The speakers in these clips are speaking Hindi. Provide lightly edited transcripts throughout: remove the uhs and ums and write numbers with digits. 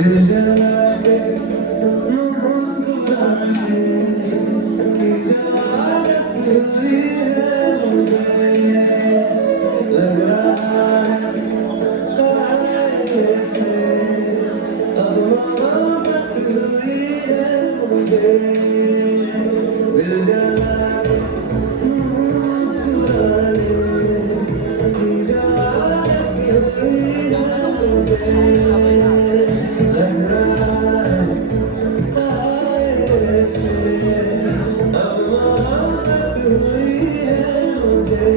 दिल जला के मुस्कुराने की जो आदत हुई है मुझे, लग रहा है कैसे अब मोहब्बत हुई है मुझे। दिल जला के मुस्कुराने की जो आदत हुई है मुझे, लग रहा है कैसे अब मोहब्बत हुई है मुझे।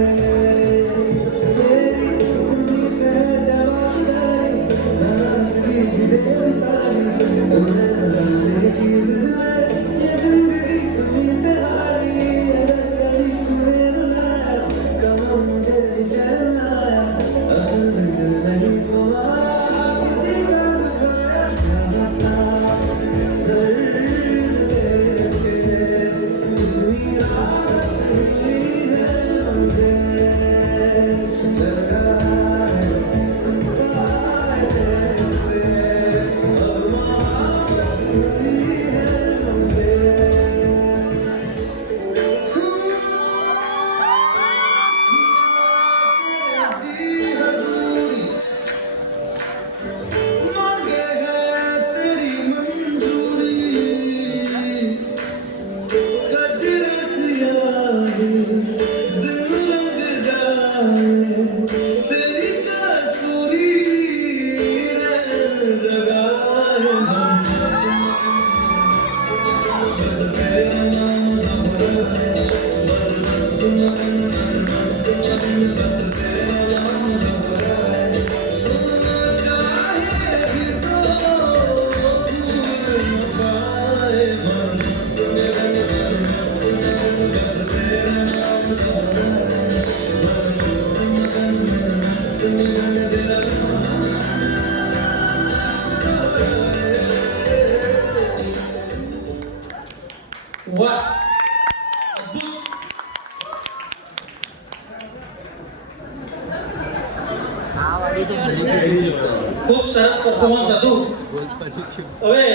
मेरी तुम्हीं से जवाबदारी, नाराज़गी भी ढेर सारी, तुम्हें हराने की जिद में ये जिंदगी तुम्हीं से हारी। अगर कभी तुम्हें रुलाया, कहा मुझे भी चैन आया, असल में दिल नहीं तुम्हारा, खुद ही का दुखाया। क्या बताऊं दर्द लेके कितनी राहत हुई है मुझे, लग रहा है कैसे अब मोहब्बत हुई है मुझे। जी हजूरी मांगे है तेरी मंजूरी, गजरा सियाही दिल रंग जाए, तेरी कस्तूरी रंग जगाए। बस तेरा नाम दोहराए, मस्त मन मस्त मन, बस तेरा नाम दोहराए। चाहे भी तो भूल न पाए, मस्त मन बस तेरा नाम दोहराए। मस्त मन तेरा नाम दोहराए। वाह, अद्भुत. खूप सरस परफॉर्मन्स હતો. હવે